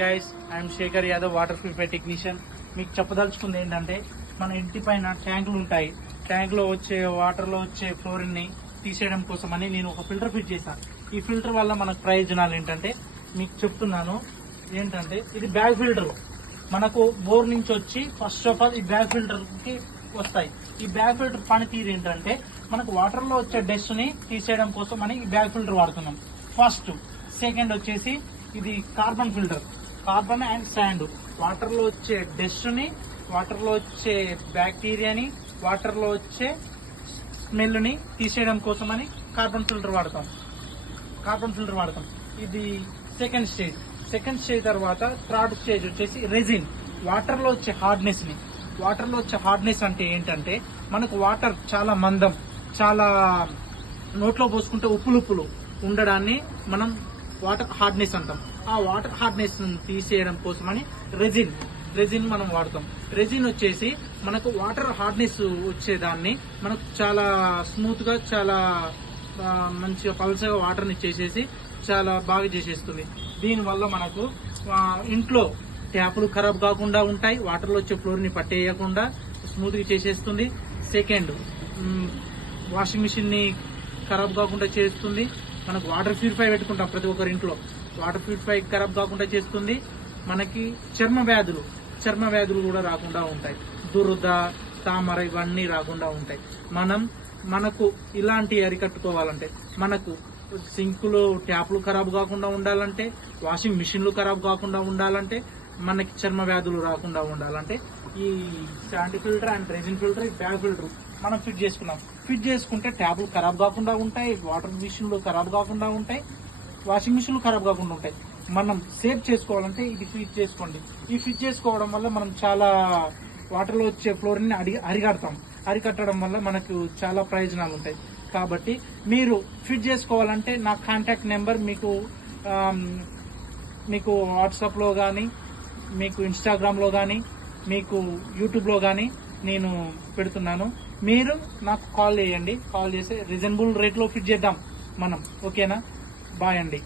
Guys, I'm Shekhar Yadav, water purify technician. మీకు చెప్పదలుచుకుంది ఏంటంటే, మన ఇంటి పైన ట్యాంకులు ఉంటాయి. ట్యాంకులో వచ్చే వాటర్లో వచ్చే ఫ్లోరిన్ ని తీసేయడం కోసమని నేను ఒక ఫిల్టర్ ఫిట్ చేశాను. ఈ ఫిల్టర్ వల్ల మనకు ప్రయోజనాలు ఏంటంటే మీకు చెప్తున్నాను. ఏంటంటే ఇది బ్యాగ్ ఫిల్టర్. మనకు బోర్ నుంచి వచ్చి ఫస్ట్ ఆఫ్ ఆల్ ఈ బ్యాగ్ ఫిల్టర్ కి వస్తాయి. ఈ బ్యాగ్ ఫిల్టర్ పనితీరు ఏంటంటే, మనకు వాటర్ లో వచ్చే డస్ట్ ని తీసేయడం కోసం అని ఈ బ్యాగ్ ఫిల్టర్ వాడుతున్నాం. ఫస్ట్. సెకండ్ వచ్చేసి ఇది carbon filter. Carbon and sand water లో వచ్చే డస్ట్ ని, వాటర్ లో వచ్చే బ్యాక్టీరియాని, వాటర్ లో వచ్చే స్మెల్ ని తీసేయడం కోసం అని కార్బన్ ఫిల్టర్ వాడతాం. ఇది సెకండ్ స్టేజ్. సెకండ్ స్టేజ్ తర్వాత థర్డ్ స్టేజ్ వచ్చేసి రెజిన్. వాటర్ లో వచ్చే హార్డ్నెస్ ని, వాటర్ లో వచ్చే హార్డ్నెస్ అంటే ఏంటంటే, మనకు వాటర్ చాలా మందం, చాలా నోట్లో పోసుకుంటే ఉప్పులు ఉండడాన్ని మనం వాటర్ హార్డ్నెస్ అంటాం. ఆ వాటర్ హార్డ్నెస్ తీసేయడం కోసమని రెజిన్ మనం వాడతాం. రెజిన్ వచ్చేసి మనకు వాటర్ హార్డ్నెస్ వచ్చేదాన్ని మనకు చాలా స్మూత్ గా, చాలా మంచిగా పల్చగా వాటర్ ని చేసేసి చాలా బాగా చేసేస్తుంది. దీనివల్ల మనకు ఇంట్లో ట్యాపులు ఖరాబ్ కాకుండా ఉంటాయి. వాటర్ లో వచ్చే ఫ్లోర్ ని పట్టేయకుండా స్మూత్ గా చేసేస్తుంది. సెకండ్, వాషింగ్ మిషన్ ని ఖరాబ్ కాకుండా చేస్తుంది. మనకు వాటర్ ప్యూరిఫై పెట్టుకుంటాం ప్రతి ఒక్కరి ఇంట్లో. వాటర్ ప్యూరిఫై ఖరాబ్ కాకుండా చేస్తుంది. మనకి చర్మ వ్యాధులు కూడా రాకుండా ఉంటాయి. దురద, తామర ఇవన్నీ రాకుండా ఉంటాయి. మనకు ఇలాంటి అరికట్టుకోవాలంటే, మనకు సింకులు ట్యాప్లు ఖరాబ్ కాకుండా ఉండాలంటే, వాషింగ్ మిషన్లు ఖరాబ్ కాకుండా ఉండాలంటే, మనకి చర్మ వ్యాధులు రాకుండా ఉండాలంటే ఈ sand filter and resin filter, ఈ బ్యాగ్ ఫిల్టర్ మనం ఫిట్ చేసుకున్నాం. ఫిట్ చేసుకుంటే ట్యాప్లు ఖరాబ్ కాకుండా ఉంటాయి, వాటర్ మిషన్లు ఖరాబ్ కాకుండా ఉంటాయి, వాషింగ్ మిషన్లు ఖరాబ్ కాకుండా ఉంటాయి. మనం సేవ్ చేసుకోవాలంటే ఇది ఫిట్ చేసుకోండి. ఈ ఫిట్ చేసుకోవడం వల్ల మనం చాలా వాటర్లో వచ్చే ఫ్లోరిన్ అరికట్టడం వల్ల మనకు చాలా ప్రయోజనాలు ఉంటాయి. కాబట్టి మీరు ఫిట్ చేసుకోవాలంటే నా కాంటాక్ట్ నెంబర్ మీకు వాట్సాప్లో కానీ, మీకు ఇన్స్టాగ్రామ్లో కానీ, మీకు యూట్యూబ్లో కానీ నేను పెడుతున్నాను. మీరు నాకు కాల్ చేయండి. కాల్ చేసి రీజనబుల్ రేట్లో ఫిట్ చేద్దాం మనం. ఓకేనా? బాయ్ అండి.